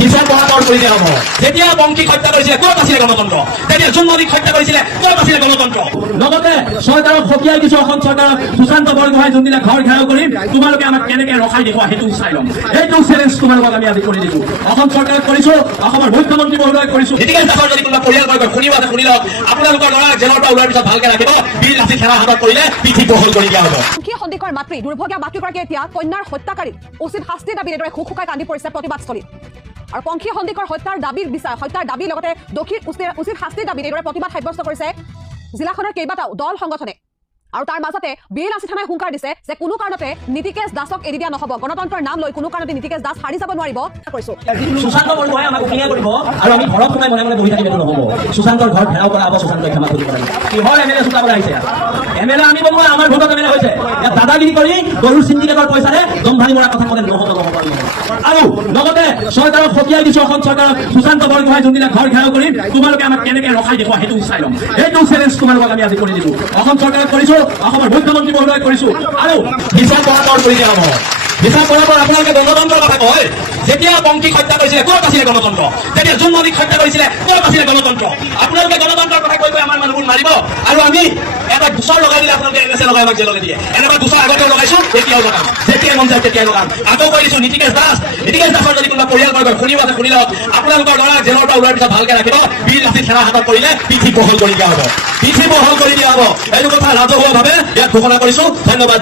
বিচাৰ বহাবৰ কৰি দিয়া হ'ব। যেতিয়া বংশীক হত্যা কৰিছিলে ক'ত আছিলে গণতন্ত্ৰ? যেতিয়া জোনমণিক হত্যা কৰিছিলে ক'ত আছিলে গণতন্ত্ৰ? লগতে চৰকাৰক সকীয়াই দিছো, অসম চৰকাৰক সুশান্ত বৰগোহাঁই যোনদিনা ঘৰ ঘেৰাও কৰিম তোমালোকে আমাক কেনেকে ৰখাই দেখুৱা সেইটো চাই ল'ম। এইটো চেলেঞ্জ তোমালোকক আমি আজি কৰি দিছো। অসম চৰকাৰক কৰিছো, অসমৰ মুখ্যমন্ত্ৰী মহোদয়ক কৰিছো। গতিকে দাসৰ যদি কোনোবা পৰিয়ালবৰ্গ শুনিব শুনি লওক, আপোনালোকৰ ল'ৰাক জেলৰ পৰা ওলোৱাৰ পিছত ভালকে ৰাখিব, বীৰ লাঠি খেলা হাতত কৰিলে পিঠি বহল কৰি দিয়া হ'ব। পংখী সন্দিকৰ মাতৃ দুৰ্ভগীয়া মাতৃগৰাকীয়ে এতিয়া কন্যাৰ হত্যাকাৰী উচিত শাস্তিৰ দাবীৰে দৰে শুক শুকাই কান্দি পৰিছে প্ৰতিবাদস্থলীত। আৰু পংখী সন্দিকৰ হত্যাৰ দাবীৰ লগতে দোষীক উচিত শাস্তিৰ দাবীত এইদৰে প্ৰতিবাদ সাব্যস্ত কৰিছে জিলাখনৰ কেইবাটাও দল সংগঠনে। আৰু তাৰ মাজতে বিএলআৰচি থানাই হুংকাৰ দিছে যে কোনো কাৰণতে নীতিকেশ দাসক এৰি দিয়া নহ'ব, গণতন্ত্ৰৰ নাম লৈ কোনো কাৰণতে নীতিকেশ দাস হাৰি যাব নোৱাৰিব। কৈছো সুশান্ত বৰগোহাঁই আমাক উঠিয়াই কৰিব আৰু আমি ঘৰত সোমাই মনে মনে বহি থাকিব নহ'ব। সুশান্তৰ ঘৰ ঘেৰাও কৰা হ'ব, সুশান্তই ক্ষমা কৰিব লাগিব। কিহৰ এমএলএ চুটাবলৈ আহিছে? এমএলএ আনিব নোৱাৰে, আমাৰ ভোটত এমএলএ হৈছে। ইয়াত দাদাগিৰি কৰি গৰুৰ চিণ্ডিকেটৰ পইচাৰে দমভালি মৰা কথা ক'লে নহ'ব। আৰু লগতে চৰকাৰক সকীয়াই দিছো, অসম চৰকাৰক সুশান্ত বৰগোহাঁই যোনদিনা ঘৰ ঘেৰাও কৰিম তোমালোকে আমাক কেনেকে ৰখাই দেখুৱা সেইটো চাই ল'ম। এইটো চেলেঞ্জ তোমালোকক আমি আজি কৰি দিছো। অসম চৰকাৰক কৰিছো, অসমৰ মুখ্যমন্ত্ৰী মহোদয়ক কৰিছো। আৰু বিচাৰ বহাবৰ কৰি দিয়া হ'ব। বিচাৰ বহাবৰ আপোনালোকে গণতন্ত্ৰৰ কথা কয়। যেতিয়া বংশীক হত্যা কৰিছিলে ক'ত আছিলে গণতন্ত্ৰ? যেতিয়া জোনমণিক হত্যা কৰিছিলে ক'ত আছিলে গণতন্ত্ৰ? আপোনালোকে গণতন্ত্ৰৰ কথা কৈ আমাৰ মানুহবোৰ মাৰিব আৰু আমি এটা গোচৰ লগাই দিলে আপোনালোকে এনএছএ লগাই আমাক জেললৈ দিয়ে। এনেকুৱা গোচৰ আগতেও লগাইছো, তেতিয়াও লগাম, যেতিয়াই মন যায় তেতিয়াই লগাম। আকৌ কৈ দিছো নীতিকেশ দাসৰ যদি কোনোবা পৰিয়ালবৰ্গ শুনিব শুনি লওক, আপোনালোকৰ ল'ৰাক জেলৰ পৰা ওলোৱাৰ পিছত ভালকে ৰাখিব, বীৰ লাঠি খেলা হাতত কৰিলে পিঠি বহল কৰি দিয়া হ'ব। পিঠি বহল কৰি দিয়া হ'ব। এইটো কথা ৰাজহুৱাভাৱে ইয়াত ঘোষণা কৰিছো। ধন্যবাদ।